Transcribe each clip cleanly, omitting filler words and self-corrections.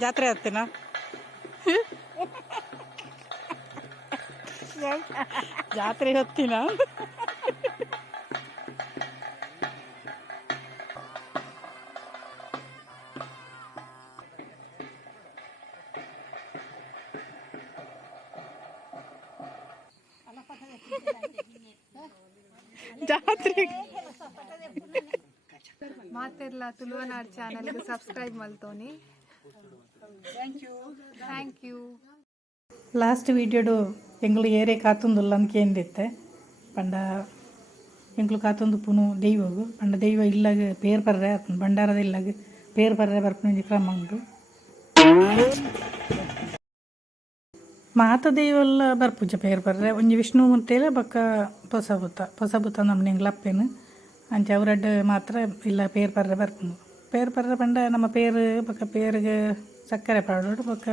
ಜಾತ್ರೆ ಆಗ್ತೀನಾ ಜಾತ್ರೆ ಹೊತ್ತಿನ ಜಾತ್ರೆ ಮಾತೆರ್ಲ ತುಳುವನಾಡ್ ಚಾನೆಲ್ಗೆ ಸಬ್ಸ್ಕ್ರೈಬ್ ಮಲ್ತೋನಿ. Thank you. ಲಾಸ್ಟ್ ವೀಡಿಯೋಡು ಎಂಗ್ಳು ಏರೆ ಕಾತುಂದುಲ್ಲ ಅಂದ್ಕೇಂದಿತ್ತೆ ಪಂಡ ಎಂಗ್ಳು ಕಾತುಂದು ಪುನು ದೈವಗು ಪಂಡ ದೈವ ಇಲ್ಲಾಗ ಪೇರ್ ಪರ್ರೆ ಆತನು ಭಂಡಾರದ ಇಲ್ಲಾಗ ಪೇರ್ ಪರ್ರೆ ಬರ್ಪುನ ಕ್ರಮ ಉಂಟು. ಮಾತ ದೈವಲ್ಲ ಬರ್ಪುಜ ಪೇರ್ ಪರ್ರೆ ಒಂಜಿ ವಿಷ್ಣು ಮುತ್ತೇಲೆ ಬೊಕ್ಕ ಪೊಸಬುತ್ತ ನಮ್ಮನೆ ಎಂಗ್ಲಪ್ಪೇನು ಅಂಚೆ ಅವರಡ್ಡು ಮಾತ್ರ ಇಲ್ಲ ಪೇರ್ ಪರ್ರೆ ಬರ್ಪುನು. ಪೇರ್ ಪರ್ರೆ ಪಂಡ ನಮ್ಮ ಪೇರು ಬೊಕ್ಕ ಪೇರಿಗೆ ಸಕ್ಕರೆ ಪಾಡೋಡು ಬೊಕ್ಕ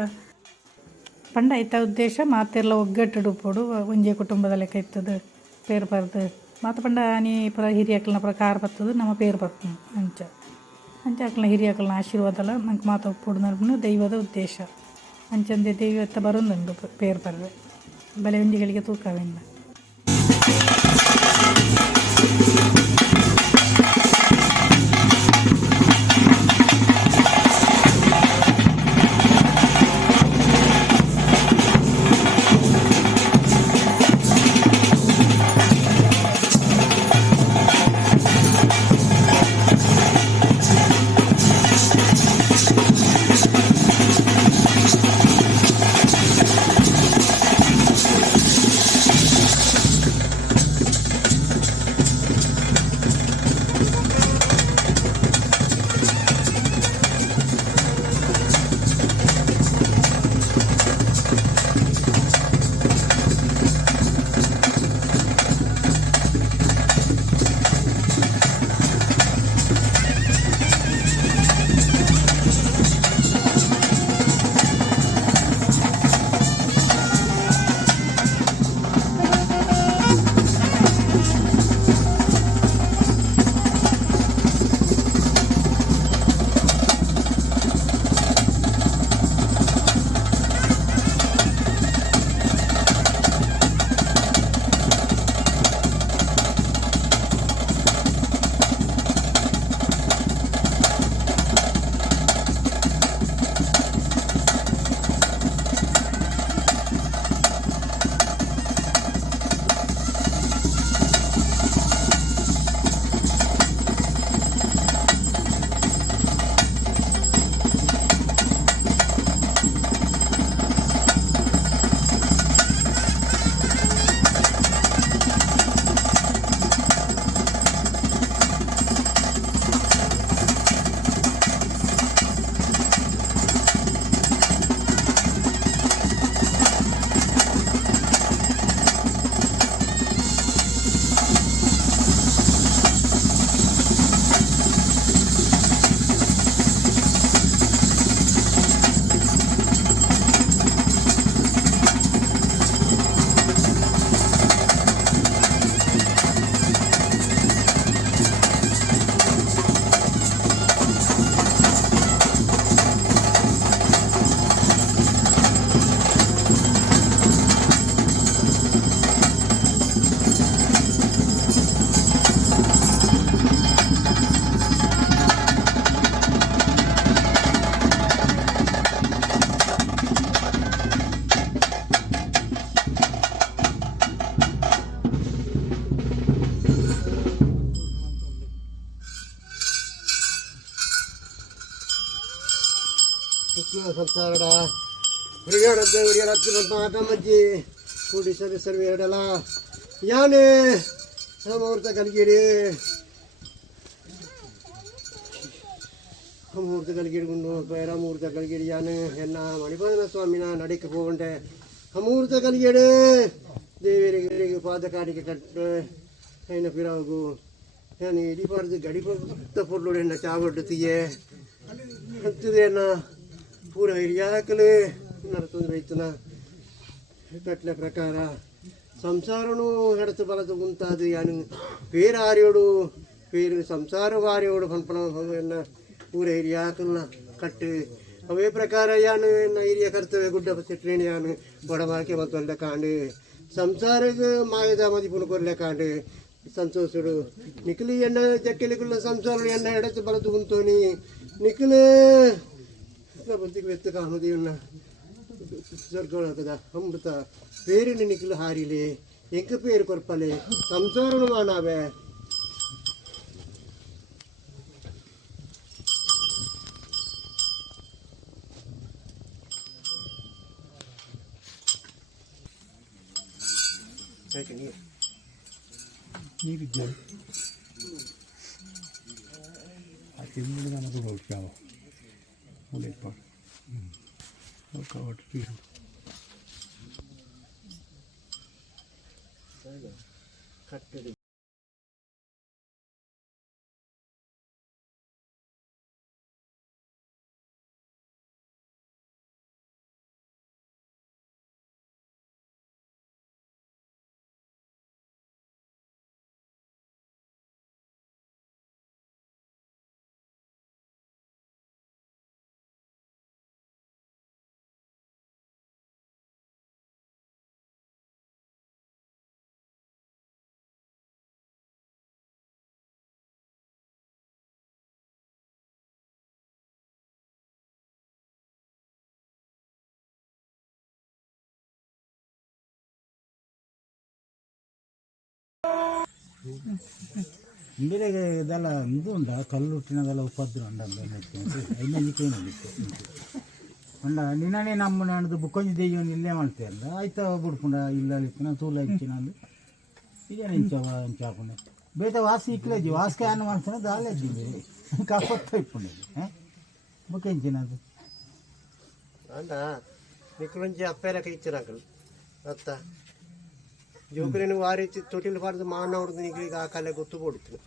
ಪಂಡ ಐತ ಉದ್ದೇಶ ಮಾತೆಲ್ಲ ಒಗ್ಗಟ್ಟು ಉಪ್ಪೋಡು ಒಂಜೆ ಕುಟುಂಬದ ಲೆಕ್ಕ ಇತ್ತದು ಪೇರು ಪರ್ದು ಮಾತು ಪಂಡ ನೀ ಪುರ ಹಿರಿಯಕ್ಕಲ್ನ ಪುರ ಕಾರ್ ಬರ್ತದೆ ನಮ್ಮ ಪೇರು ಬರ್ಪುನು ಅಂಚೆ ಅಕ್ಕಲ್ನ ಹಿರಿಯಕ್ಕಲ್ನ ಆಶೀರ್ವಾದ ನಂಗೆ ಮಾತು ಒಪ್ಪೋಡು ನಡ್ಪುನು ದೈವದ ಉದ್ದೇಶ ಅಂಚಂದೆ ದೈವತ್ತ ಬರೋದುಂಡು ಪೇರು ಪರ್ರೆ ಬಲೆ ಒಂಜಿಗಳಿಗೆ ತೂಕವೆಲ್ಲ. ಸಂಸಾರಡ ಹುಡುಗಾಡದ್ದು ಹುಡುಗಿಯರ ಹತ್ತಿರ ಮಾತಮ್ಮಜ್ಜಿ ಕೂಡಿ ಸರ್ವೆ ಎರಡಲ್ಲ ಯಾನೇ ಮುಹೂರ್ತ ಕಲ್ಗಿಡಿ ಮುಹೂರ್ತ ಕಲ್ಗಿಡ್ಕೊಂಡು ಬೇರೆ ಮುಹೂರ್ತ ಕಲ್ಗಿಡಿ ಯಾನು ಎನ್ನ ಮಣಿಪಾದ ಸ್ವಾಮಿನ ನಡಿಕೆ ಹೋಗಂಡೆ ಮುಹೂರ್ತ ಕಲ್ಗಿಡಿ ದೇವರಿಗೆ ಪಾದ ಕಾಡಿಗೆ ಕಟ್ಟು ಹೆಣ್ಣ ಪಿರಾಗು ನಾನು ಇಡಿಬಾರ್ದು ಗಡಿಪತ್ತ ಪೊರ್ಲೋಡು ಹೆಣ್ಣ ಚಾವಡ್ಡುತ್ತೀಯೇ ಹತ್ತಿದೆ ಅನ್ನ ಪೂರ ಹಿರಿಯಾಕಲೇ ನರ ತೊಂದರೆ ಇತ್ತನ ಕಟ್ಲೆ ಪ್ರಕಾರ ಸಂಸಾರನೂ ಹೆಡತು ಬಲತು ಮುಂತಾದು ಯಾನು ಬೇರೆ ಆರ್ಯೋಡು ಬೇರೆ ಸಂಸಾರ ವಾರ್ಯೋಡು ಪಂಪನ ಎಲ್ಲ ಊರ ಹಿರಿಯ ಹಾಕಲ್ಲ ಕಟ್ಟು ಅವೇ ಪ್ರಕಾರ ಯಾನು ಹಿರಿಯ ಕರ್ತವ್ಯ ಗುಡ್ಡ ಸಿಟ್ಲೇಣಿ ಯಾನು ಬಡಮಾಕೆ ಮತ್ತು ಒಳ್ಳೆ ಕಾಂಡು ಸಂಸಾರಕ್ಕೆ ಮಾಯದ ಮದಿಪುನ ಕೊರ್ಲೆ ಕಾಂಡು ಸಂತೋಷಡು ನಿಖಿಲಿ ಎಣ್ಣ ಜಕ್ಕೆಲಿಗುಲ್ಲ ಸಂಸಾರ ಎಣ್ಣ ಎಡತು ಬಲತು ಕುಂತೋನಿ ನಿಖಿಲು ಬುದ್ಧಿಗೆ ಎತ್ತು ಕಾಣುದು ಇವನ್ನ ಸ್ವರ್ಗದ ಅಮೃತ పేరుని నిఖిలు హారిలే ఎంక పేరు కొరపలే సంసారను మానావే ಕಟ್ಟಡಿ ಇಂದಿಗೆ ಇದೆಲ್ಲ ಇದು ಉಂಡ ಕಲ್ಲು ಹುಟ್ಟಿನದೆಲ್ಲ ಉಪದ್ರ ಉಂಡ ಐನಜಿಕೇನು ಅಂಡ ನಿನ್ನೆ ನಮ್ಮ ನನ್ನದು ಬುಕ್ಕೊಂಜಿ ದೆಯ್ಯವನ್ನು ಇಲ್ಲೇ ಮಾಡ್ತೇವೆ ಅಂದ ಆಯ್ತಾ ಬಿಡ್ಕೊಂಡ ಇಲ್ಲ ಇತ್ತಿನ ತೂಲ ಇಚ್ಚಿನ ಅಂದು ಇದೇನು ಇಂಚಾಪುಂಡ ಬೇತ ವಾಸಿ ಇಕ್ಕಲೇಜಿ ವಾಸ್ಕೆ ಅನ್ನ ಮಾಡ್ತಾನೆ ದಾಲೆ ಇದ್ದೀವಿ ಕಪ್ಪತ್ತ ಇಟ್ಕೊಂಡಿದ್ವಿ ಬುಕ್ಕ ಇಂಚಿನದು ಅಂಡ ನಿಕ್ಕುಂಜಿ ಅಪ್ಪೆಲ್ಲ ಇಚ್ಚಿನಾಕಲು ಅತ್ತ ಜೋಕುಲಿನ ವಾರಿ ತೊಟ್ಟಿಲು ಪಾಡ್ದು ಮಾನವ್ರದ್ದು ನಿಗ್ಲಿಗೆ ಆ ಕಾಲ ಗೊತ್ತು ಕೊಡ್ತೀನಿ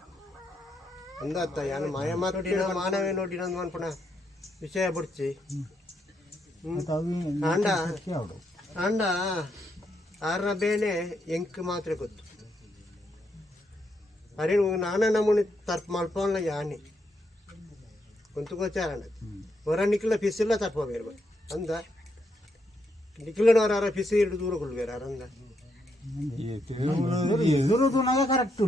ಅಂದತ್ತ ಯಾನು ಮಾಯ ಮಾತೋಡಿನ ಮಾನವೇ ನೋಡಿ ನಂದು ಅನ್ಪಣ ವಿಷಯ ಬಿಡ್ಚಿ ಅಂಡ ಅಂಡ ಆರನ ಬೇನೆ ಎಂಕ್ ಮಾತ್ರ ಗೊತ್ತು ಅರೆ ನಾನ ನಮ್ಮನೆ ತರ್ಪ ಮಲ್ಪಲ್ಲ ಯಾನಿ ಕೊಂತು ಗೊತ್ತಾರ ಹೊರ ನಿಕ್ಲ ಫಿಸಿಲ್ಲ ತರ್ಪ ಬೇರೆ ಅಂದ ನಿಕ್ಲನವರ ಫಿಸಿ ಹಿಡಿದು ದೂರಗೊಳ್ಬೇರ ಅಂದ ಎದುರುದು ನಾಗ ಕರೆಕ್ಟ್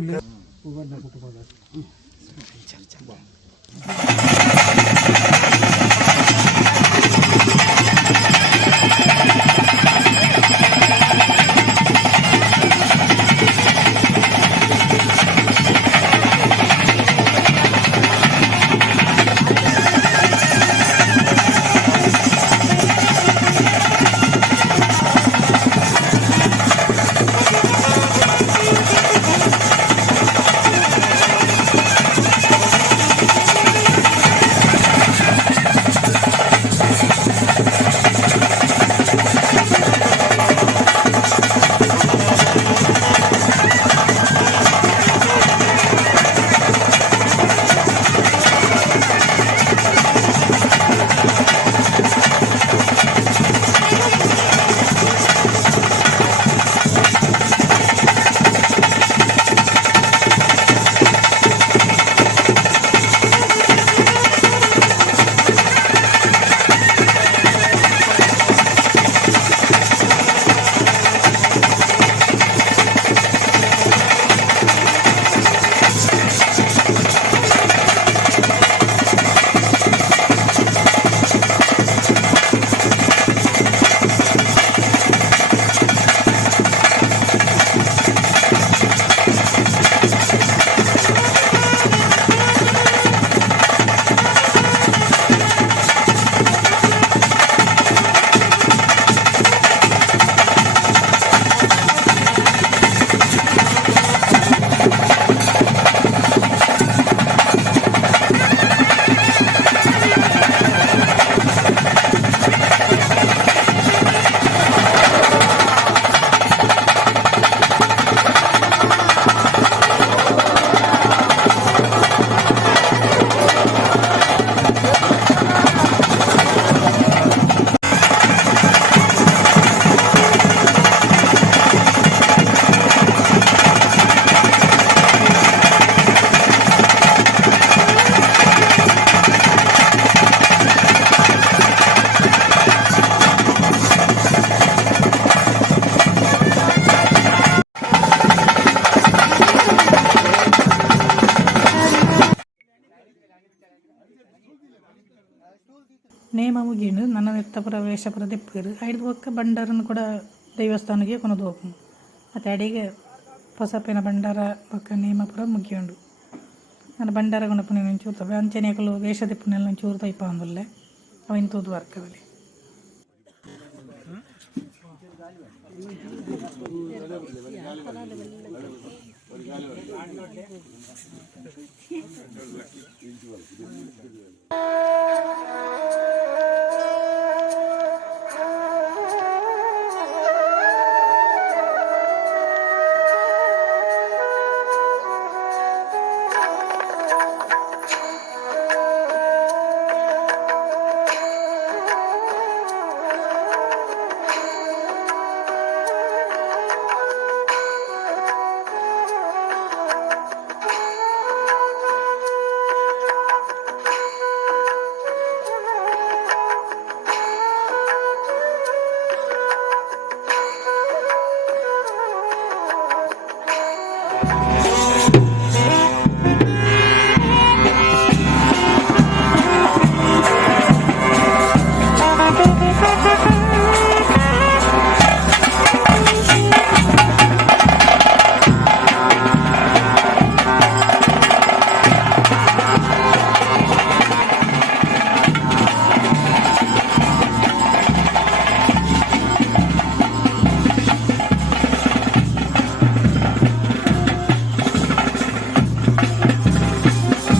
ಮಿತ್ತ ಪುರ ವೇಷ ಪುರ ದೆಪ್ಪೇರು ಐದು ಬೊಕ್ಕ ಬಂಡಾರನ್ನು ಕೂಡ ದೇವಸ್ಥಾನಕ್ಕೆ ಕೊನದು ಹೋಗ್ನು ಮತ್ತು ಅಡಿಗೆ ಪೊಸಪಿನ ಬಂಡಾರ ಬೊಕ್ಕ ನೇಮ ಪುರ ಮುಗಿಯುಂಡು ನಾನು ಬಂಡಾರ ಗುಣಪುನ ಚೂರ್ತವೆ ಅಂಚನೆಗಳು ವೇಷ ದಿಪ್ಪನೆಲ್ಲ ಚೂರು ತೈಪ ಅಂದಲ್ಲೇ ಅವಿನ ತೂದು ವರ್ಕದಲ್ಲಿ